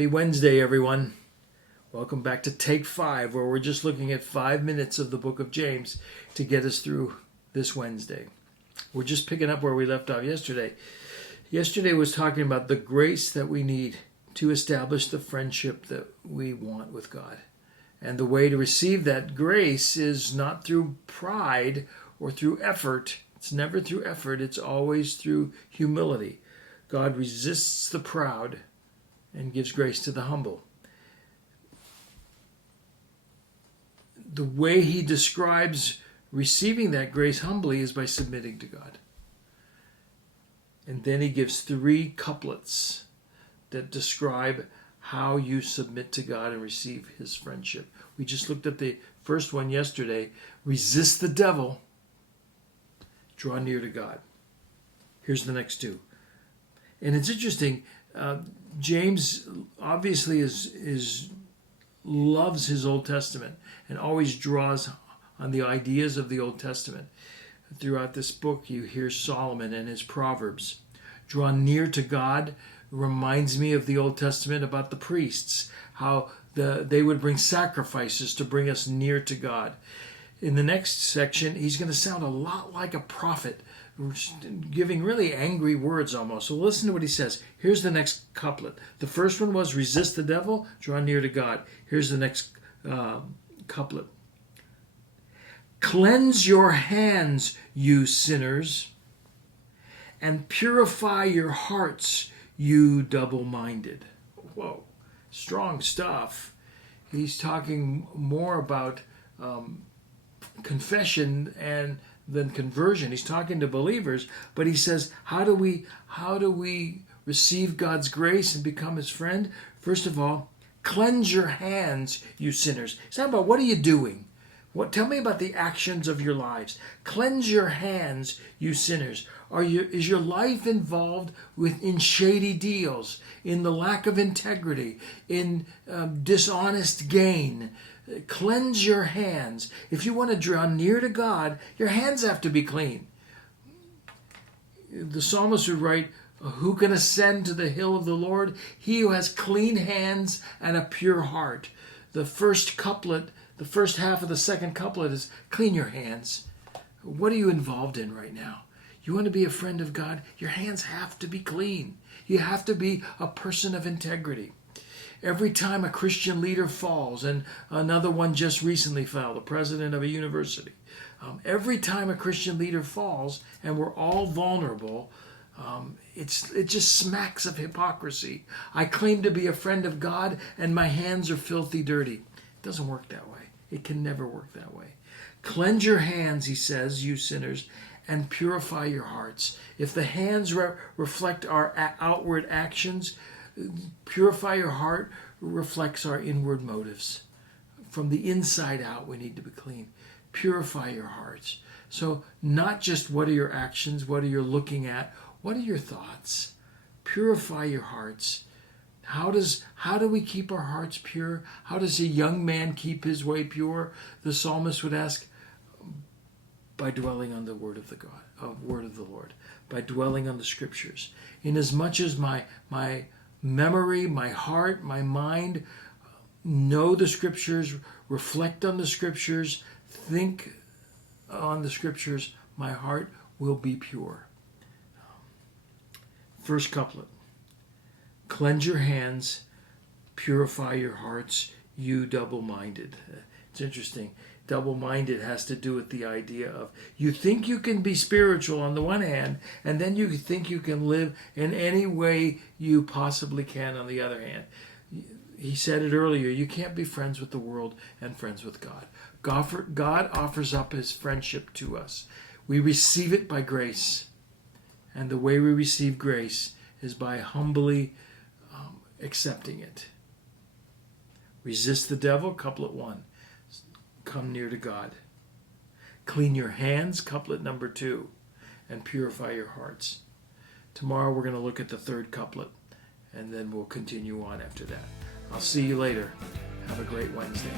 Happy Wednesday, everyone. Welcome back to Take 5, where we're just looking at 5 minutes of the book of James to get us through this Wednesday. We're just picking up where we left off yesterday. Yesterday was talking about the grace that we need to establish the friendship that we want with God. And the way to receive that grace is not through pride or through effort. It's never through effort. It's always through humility. God resists the proud and gives grace to the humble. The way he describes receiving that grace humbly is by submitting to God. And then he gives 3 couplets that describe how you submit to God and receive his friendship. We just looked at the first one yesterday. Resist the devil. Draw near to God. Here's the next 2. And it's interesting. James obviously loves his Old Testament and always draws on the ideas of the Old Testament. Throughout this book, you hear Solomon and his Proverbs. Draw near to God reminds me of the Old Testament about the priests, how they would bring sacrifices to bring us near to God. In the next section, he's going to sound a lot like a prophet, giving really angry words almost. So listen to what he says. Here's the next couplet. The first one was resist the devil, draw near to God. Here's the next couplet. Cleanse your hands, you sinners, and purify your hearts, you double-minded. Whoa, strong stuff. He's talking more about confession and than conversion. He's talking to believers, but he says, how do we receive God's grace and become his friend? First of all, cleanse your hands, you sinners. He's talking about, what are you doing? Tell me about the actions of your lives. Cleanse your hands, you sinners. Is your life involved in shady deals, in the lack of integrity, in dishonest gain? Cleanse your hands. If you want to draw near to God, your hands have to be clean. The psalmist would write, who can ascend to the hill of the Lord? He who has clean hands and a pure heart. The first couplet, the first half of the second couplet is clean your hands. What are you involved in right now? You want to be a friend of God? Your hands have to be clean. You have to be a person of integrity. Every time a Christian leader falls, and another one just recently fell, the president of a university, every time a Christian leader falls, and we're all vulnerable, it just smacks of hypocrisy. I claim to be a friend of God, and my hands are filthy dirty. It doesn't work that way. It can never work that way. Cleanse your hands, he says, you sinners, and purify your hearts. If the hands reflect our outward actions, purify your heart reflects our inward motives. From the inside out, we need to be clean. Purify your hearts. So not just what are your actions, what are you looking at, what are your thoughts? Purify your hearts. How do we keep our hearts pure? How does a young man keep his way pure? The psalmist would ask, by dwelling on the word of the Lord, by dwelling on the scriptures. Inasmuch as my memory, my heart, my mind know the scriptures, reflect on the scriptures, think on the scriptures, my heart will be pure. First couplet. Cleanse your hands, purify your hearts, you double-minded. It's interesting. Double-minded has to do with the idea of you think you can be spiritual on the one hand, and then you think you can live in any way you possibly can on the other hand. He said it earlier, you can't be friends with the world and friends with God. God offers up his friendship to us. We receive it by grace. And the way we receive grace is by humbly accepting it. Resist the devil, couplet 1. Come near to God. Clean your hands, couplet number 2, and purify your hearts. Tomorrow we're going to look at the third couplet, and then we'll continue on after that. I'll see you later. Have a great Wednesday.